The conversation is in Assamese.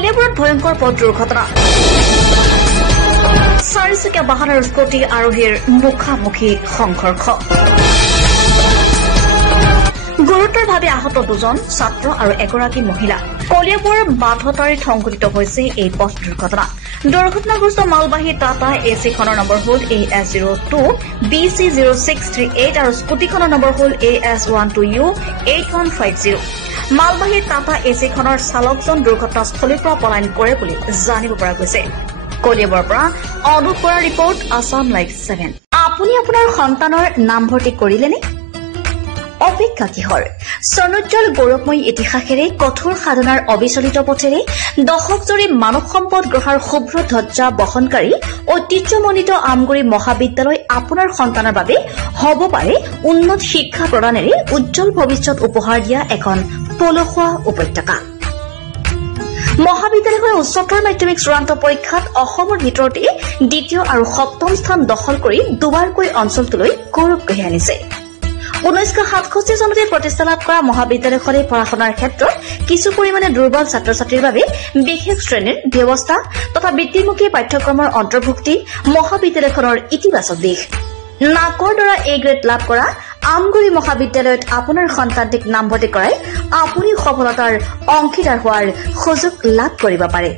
কলিয়াবৰত ভয়ংকৰ পথ দুৰ্ঘটনা চাৰিচকীয়া বাহন আৰু স্কুটি আৰোহীৰ মুখামুখি সংঘৰ্ষ গুৰুতৰভাৱে আহত দুজন ছাত্ৰ আৰু এগৰাকী মহিলা কলিয়াবৰ বাধতাৰীত সংঘটিত হৈছে এই পথ দুৰ্ঘটনা দুৰ্ঘটনাগ্ৰস্ত মালবাহী টাটা এচিখনৰ নম্বৰ হ'ল AS02 BC0638 আৰু স্কুটিখনৰ নম্বৰ হ'ল AS12U 8150 মালবাহী টাটা এচিখনৰ চালকজন দুৰ্ঘটনাস্থলীৰ পৰা পলায়ন কৰে বুলি জানিব পৰা গৈছে কলিয়াবৰৰ পৰা অনুপ বৰাৰ ৰিপৰ্ট আসাম লাইভ 7 আপুনি আপোনাৰ সন্তানৰ নাম ভৰ্তি কৰিলেনে অপেক্ষা কিহৰ সনজ্জল গৌৰৱময়ী ইতিহাসেৰে কঠোৰ সাধনাৰ অবিচলিত পথেৰে দশকজুৰি মানৱ সম্পদ গঢ়াৰ শুভ্ৰ ধ্বজা বহনকাৰী ঐতিহ্যমণ্ডিত আমগুৰি মহাবিদ্যালয় আপোনাৰ সন্তানৰ বাবে হ'ব পাৰে উন্নত শিক্ষা প্ৰদানেৰে উজ্জ্বল ভৱিষ্যত উপহাৰ দিয়া এখন পলসুৱা উপত্যকা মহাবিদ্যালয়খনে উচ্চতৰ মাধ্যমিক চূড়ান্ত পৰীক্ষাত অসমৰ ভিতৰতে দ্বিতীয় আৰু সপ্তম স্থান দখল কৰি দুবাৰকৈ অঞ্চলটোলৈ গৌৰৱ কঢ়িয়াই আনিছে 1967 চনতে প্ৰতিষ্ঠা লাভ কৰা মহাবিদ্যালয়খনে পঢ়া-শুনাৰ ক্ষেত্ৰত কিছু পৰিমাণে দুৰ্বল ছাত্ৰ-ছাত্ৰীৰ বাবে বিশেষ শ্ৰেণীৰ ব্যৱস্থা তথা বৃত্তিমুখী পাঠ্যক্ৰমৰ অন্তৰ্ভুক্তি মহাবিদ্যালয়খনৰ ইতিবাচক দিশ নাকৰ দ্বাৰা এ গ্ৰেড লাভ কৰা আমগুৰি মহাবিদ্যালয়ত আপোনাৰ সন্তানটিক নামভৰ্তি কৰাই আপুনি সফলতাৰ অংশীদাৰ হোৱাৰ সুযোগ লাভ কৰিব পাৰে